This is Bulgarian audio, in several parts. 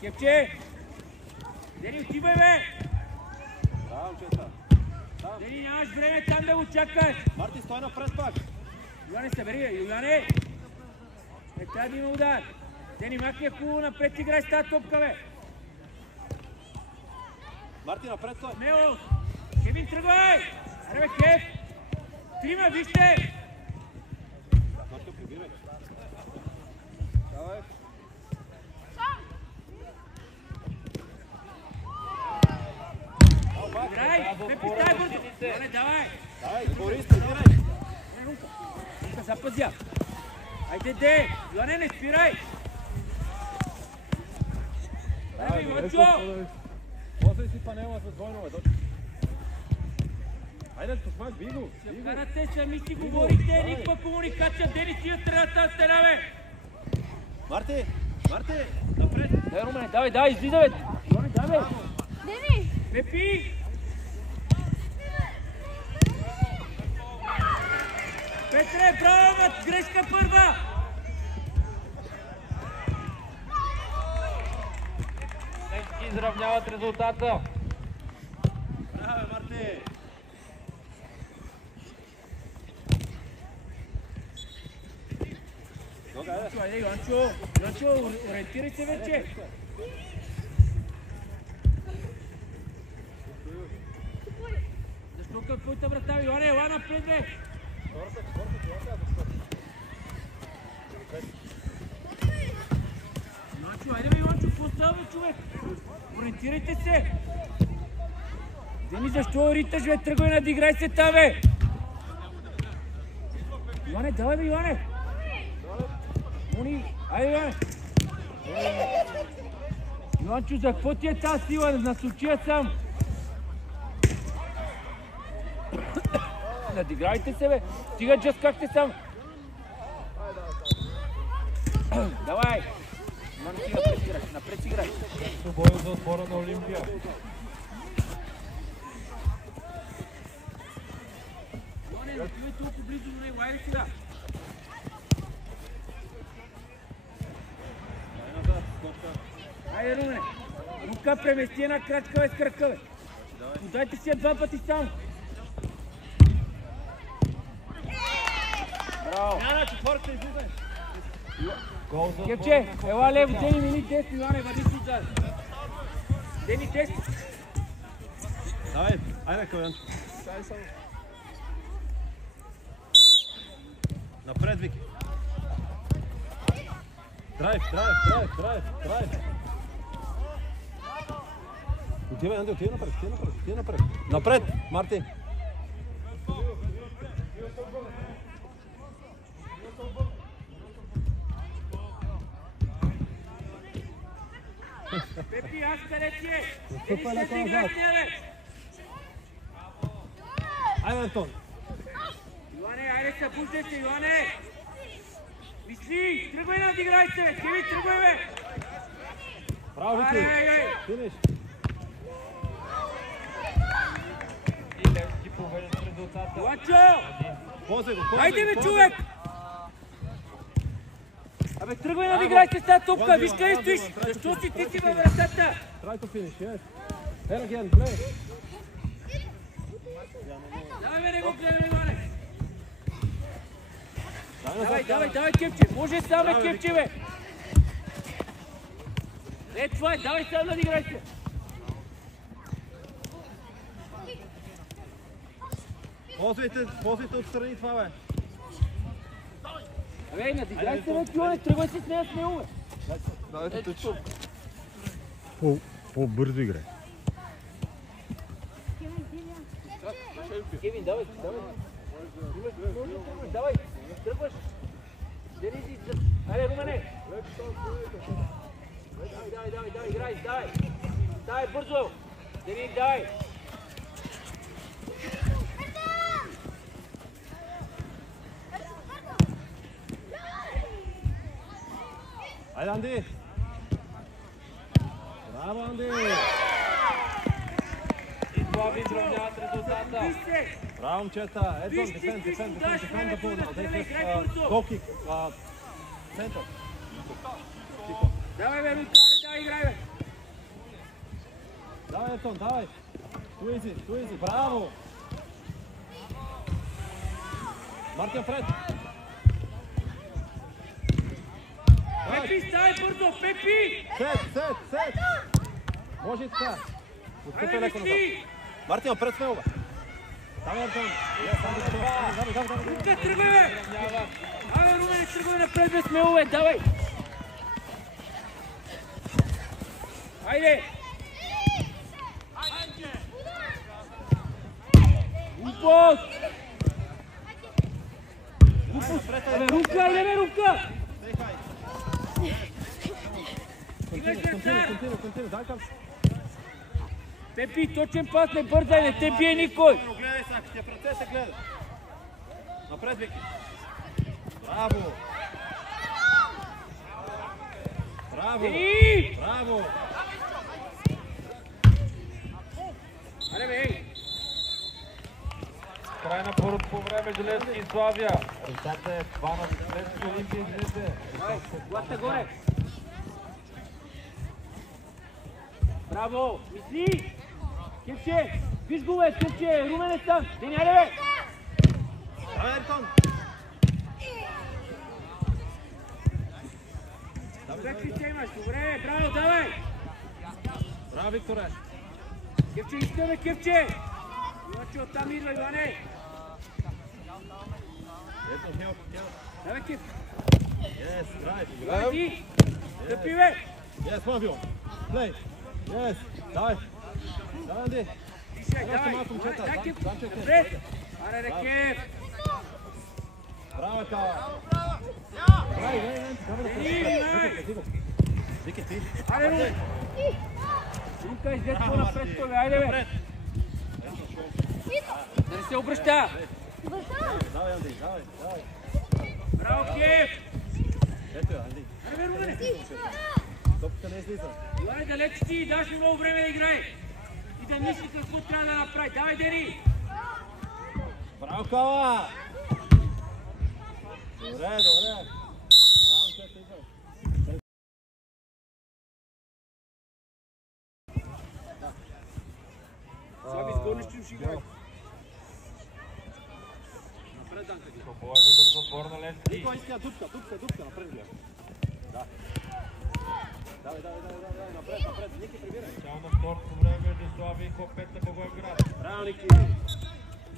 Кепче! Дени, отивай, бе! Браво, момчета. Дени, нямаш време там да го чакаш! Марти, стой напред пак! Йоане, събери я! Йоане! Трябва да има удар! Дени, махни хубаво напред, играй с тази топка, бе! Марти, напред стой! Мело! Кевин, тръгвай! Аре, бе, Кев! Трима, вижте! Марти, прибирай! Давай! Играй! Не пистай бързо! Йоане, давай! Давай, Борис, прибирай! Рука, запазя! Айде, де! Йоане, не спирай! Аре, бе, Иванчо! После си панела с двойнове, точно. Айде, Тосмак, би го! Карате сами си говорите, никаква комуникация, Дени си я трябва стена, бе! Марти! Марти! Напред! Дай, Румене, давай, излиза, бе! Йоане, дай, бе! Дени! Пепи! Петре, браво, бе! Грешка първа! Левски изравняват резултата. Браво, Марти! Айде, Йоанчо, ориентирай се вече! Защо към твоята врата, Йоане, ела напред, бе! Йоанчо, айде, бе, Йоанчо, какво става, бе, човек? Ориентирайте се! Дени, защо риташ, бе? Тръгвай, надиграй се там, бе! Йоане, давай, бе, Йоане! Мони, айде, Йоане! Йоанчо, за какво ти е тази сила? Насочия сам! Надиграйте се, бе! Стига, джаскахте сам! Давай! Йоане, ти напред си играй! Бой за отбора на Олимпия. Йоане, не отивай толкова близо до него, айде сега! Айде, Румене! Рука премести една крачка, бе, с кръка, бе! Подайте си я два пъти само! Браво! Яна, четвърта излизай! Кепче, ела лево, Дени, мини десно, Йоане, върни си отзад! Дени, десно! Давай, айде, Калянчо! Напред, Вики! Драйв! Отивай, Андрей, отивай напред! Напред, Марти! Пепи, аз къде ти е? Настъпвай Дени, леко ще си назад. играхте, бе! Айде, Антон! Йоане, айде, събуждай се, Йоане! Мисли, тръгвай, надиграй се, бе! Кеви, тръгвай, бе! Браво, Вики! Айде! Финиш! И Левски повеждат резултата. Йоанчо! Ползвай го! Айде, бе, човек! Абе, тръгвай, надиграй се с тази топка, виж къде стоиш! Защо си ти във вратата? Try to finish, yes. Here again, play. Давай, бе, не го гледаме, Иване! Давай, Давай, Кепче! Може сам, бе, Кепче, бе! Е, това е, давай сам, надиграй се! Ползвайте отстрани това, бе. Абе, надиграй се, бе, Йоане, тръгвай си с нея с него, бе! Давайте туч. По-бързо играй. Кевин, давай! Давай, тръгваш! Дери си, айде, Румене! Давай, играй, давай! Давай, бързо! Дери, давай! Айде, Анди! Браво, Анди! И това ви изравняват резултата. Браво, момчета! Едван, дефен да пълна. Гол кик, център. Давай, бе, Рука, давай, играй, бе! Давай, Антон, давай. Туизи, браво. Мартин, пред. Пепи, ставай бързо, Пепи! Сет! Може и така. Отстъпи леко назад. Мартин, пред сме, бе. Давай, Антон. Давай. Рука, тръгвай, бе! Абе, Румене, тръгвай напред, бе, смело, бе, давай! Хайде! Глупост! Абе, рука, айде, бе, рука! Контину, дай към. Пепи, точен пас, не бързай, не те бие никой! Гледай, Саки, тия в ръце се гледа. Напред, Вики. Браво! Браво! Аре, бе, ей! Край на първото по време Железки и Славия. Резултатът е 2 на Левски Олимпия, извинете. Главата горе! Браво! Мисли! Кепче! Виж го, бе! Кепче! Румен е там! Деняре, бе! Давай, Антон! Добре, Кепче имаш! Добре! Браво! Давай! Браво, Викторе! Кепче, искаме, Кепче! Иначе оттам идва, Иване! Ето, хелп. Давай, Кеп! Yes, right. Давай ти! Тъпи, бе! Yes, Mavio. Play. Yes, давай. Давай, Анди. Тише, давай! Дай, Кеп! Напред! Аре, ре, Кеп! Браво, Кава. Вики, ти. Аре, Румен! Рука, излез по-напред, той, бе! Айде, бе! Да не се обръща! Давай, Анди, давай. Браво, Кеп! Ето я, Анди. Аре, бе, Румене! Топката не излиза. Иване, далеч ти, даш ми много време да играе. И да мисли какво трябва да направи. Давай, Дени! Браво, Кава! Добре. Браво, че се идва. Сега ми изгониш, че ще играе. Напред, Данка. Свободен удар за отбор на Левски. Никой иска дупка, напред гледа. Да. Давай, напред, Ники прибирай. Начало на второто време между Славия и Клопет на Благоевград. Браво, Ники.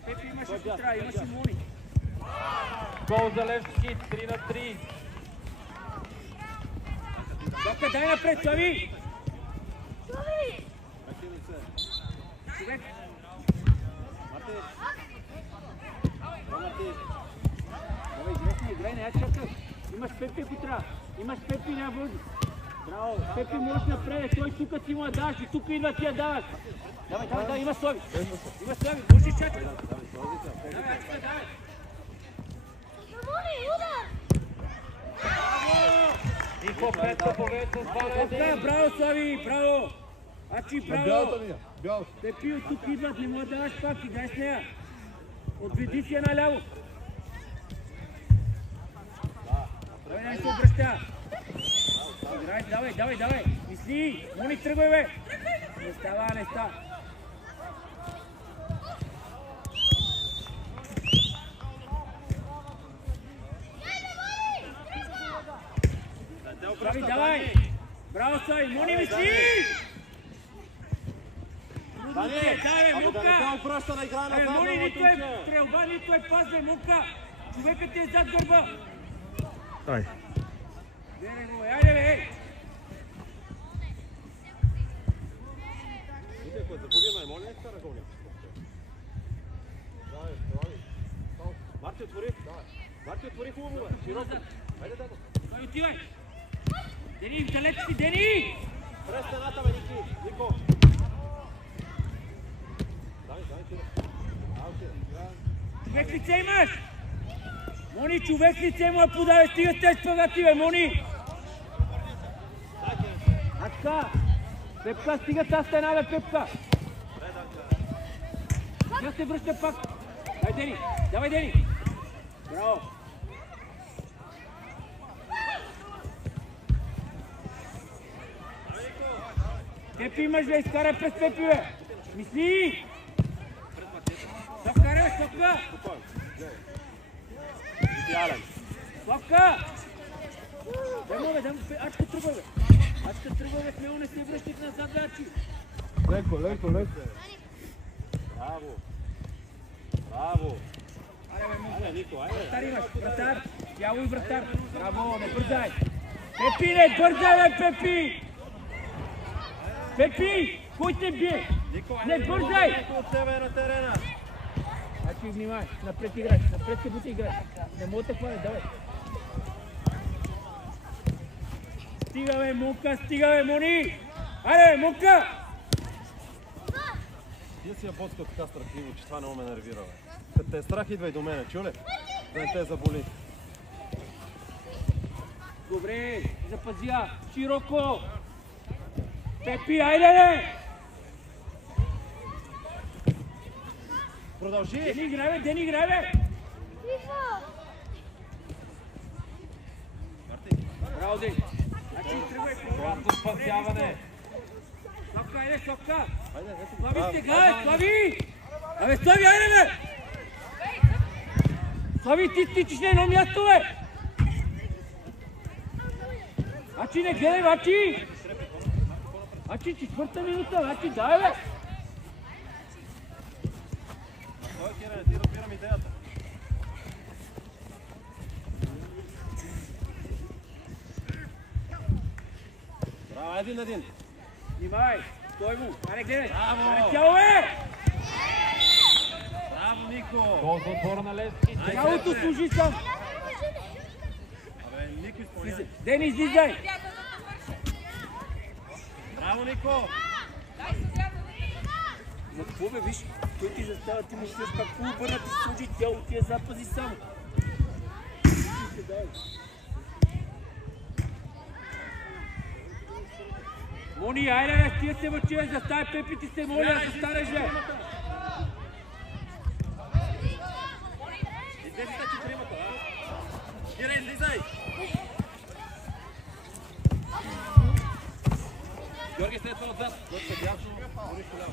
Пепи имаше Петра, имаше Мони. Гол за Левски, 3 на 3. Данка, дай напред, Слави! Човек! Давай, играй, не я чакай. Имаш Пепи, ако трябва. Имаш Пепи, не я вързи. Браво, Пепи можеш напред, той тук ти му я даваш и тук идва ти я даваш. Давай, има Слави. Има Слави, можеш чакай. Давай, Ачка, давай. И Клопет на побед с 2 на 1. Браво, Слави, браво. Ачи, браво. Бял. Пепи, от тук идват, не му я даваш пак, играй с нея. Отведи си я наляво. Давай, не се обръща. Играй, давай. Мисли, Мони, тръгвай, бе. Не става. Давай. Браво, Слави. Мони, мисли. Давай, Мука. Мони, нито е стрелба, нито е пас, бе, Мука. Човекът е зад гърба. Ай. Айде, бе, ей. Ако загубим, моля, не стара гоня. Марти, отвори хубаво, бе. Широко. Айде, дай го. Той отивай. Дени, далеч си, Дени! През стената, бе, Нико. Давай, Човек лице имаш! Мони, човек лице му я подавай, стига с тези спагати, бе, Мони! А така! Пепка, стига тази стена, бе, Пепка! Сега се връща пак! Давай, Дени! Браво! Пепи имаш да изкара през Пепи, бе! Мисли! Славка, бе, Славка! Идеален. Славка! Даймо, бе, Ачка тръгва, бе! Ачка тръгва, бе, смело не се връщих назад, бе, Ачи! Леко. Браво. Айде, Нико, айде. Вратар имаш, вратар! Дяло и вратар! Браво, не бързай! Пепи, не бързай, бе, Пепи! Пепи! Кой те бие? Не бързай! От тебе на терена. Ачи, внимай, напред играеш, напред се бути играеш. Не мога да хване, давай. Стига, бе, Мунка, стига, бе, Мони! Айде, бе, Мунка! Ти си я боцка така страхливо, че това не ме нервира, бе. Като те е страх, идвай до мене, чу ли? Да не те заболи. Добре, запази я, широко! Пепи, айде, бе! Продължи! Дени играй, бе! Браво, Дени! Значи, тръгвай, Обратно спасяване. Славка, айде, Славка! Айде, ето. Слави, стега, Слави! Абе, Слави, айде, бе! Слави, ти стичиш на едно място, бе! Ачи, не гледай, Ачи! Ачи, 4-та минута, бе, Ачи, дай, бе! Той, Киране, ти разбирам идеята. Браво, един. Внимай, стой му, аре гледай! Браво! Аре тяло, бе! Браво, Нико! Гол за отбора на Левски. Тялото служи сам! Абе, Нико изпълнява. Дени, излизай! Браво, Нико! За какво, бе, виж, той ти застава, ти му слез как по-обърна ти служи тяло, ти запази само. Мони, айде, бе, стига се мъчи, бе, застави Пепи, ти се моля да се станеш, бе! Излези са четиримата, а? Кира, излизай! Георги, след това отзад. Точка дясно, Бориш коляво.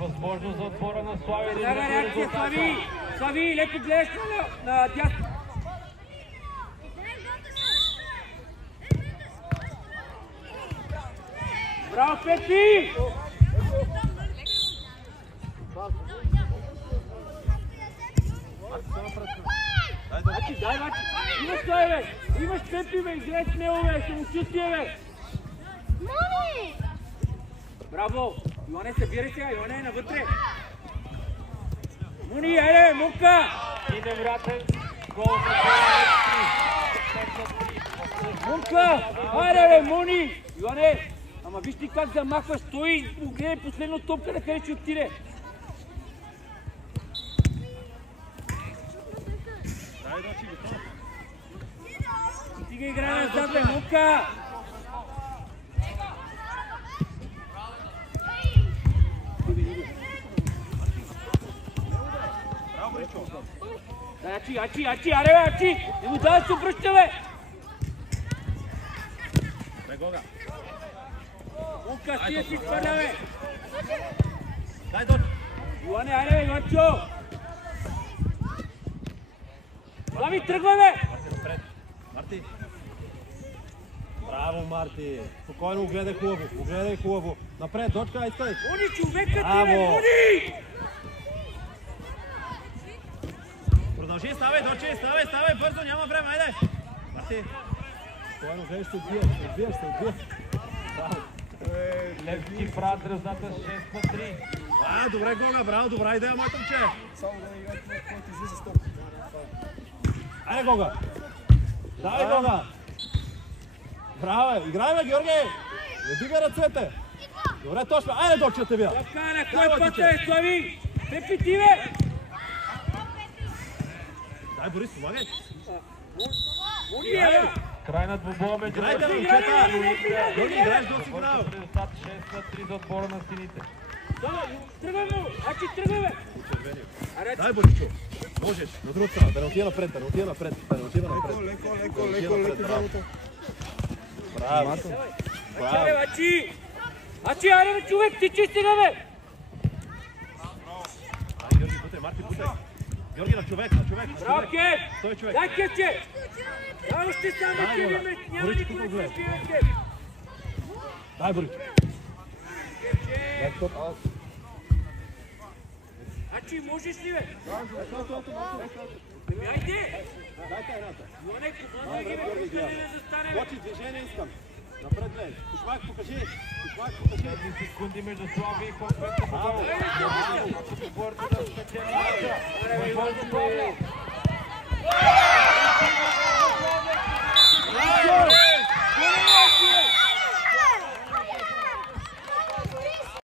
Възможност за отбора на Славия. Веднага реакция, Слави! Слави, леко гледаш на дясно. Браво, Пепи! Ачи, дай, Ачи! Имаш той, бе! Имаш Пепи, бе! Играй смело, бе! Самочувствие, бе! Браво! Иване, събирай сега! Иване е навътре! Муни, айде, Мунка! И невероятен гол за Левски. Мунка! Айде, бе, Муни! Иване! Ама виж ти как замахваш, стои и гледай последно топка да къде ще отиде. Дай, Дочи, готов. Стига играй назад, бе, Мунка! Браво, Боричо. Дай, Ачи, аре, бе, Ачи! Не му дай да се обръща, бе! Прегога. Мунка, стига си изпърля, бе! Дай, Дочи. Иване, айде, бе, Иванчо! Слави, тръгва, бе! Марти. Браво, Марти. Спокойно, огледай хубаво. Напред, Дочка, искай. Муни, човека ти, бе, Браво! Муни! Продължи, ставай, Дочи, ставай, бързо, няма време, айде. Марти. Спокойно, гледаш, се отбиеш. Браво. Левски правят резултата 6-3. Добре, Гога, браво, добра идея, мой момче. Само да играе който излиза стоп. Айде, Гога. Давай, Гога. Браво, играй, бе, Георги. Не дигай ръцете. Добре, точно. Айде, Дочи, те бия. Славка, на кой път е, Слави? Пепи, ти, бе! Дай, Борис, помагай. Муни, бе! Край на двубоя между Играйте, Левски и момчета. Левски. Георги, играеш до сигнал. Резултат 6-3 за отбора на сините. Тръгвай му! Ачи, тръгвай, бе! Дай, Боричо. Можеш. На друга страна, да не отида напред, Леко, работа. Браво. Браво. Ачи, аре бе, човек, ти чисти га бе! Ай, Георги, путай, Марти, путай. Георги, на човек. Браво, Кев! Той човек. Дай, Кевче! Само ще само Дай, ти Гора. име, няма Боричко, никой да по-зле. ти име, Кев! Дай, Боричко. Кевче! Ачи, можеш ли бе? Айде! Дайте едната. Ионе, командвай ги бе, пускай да застане бе! Почи, движение искам. Напред гледай. Кошмак, покажи. 4 секунди между Славия и конкурента. Отбората да спечели мача. Отбората Славия.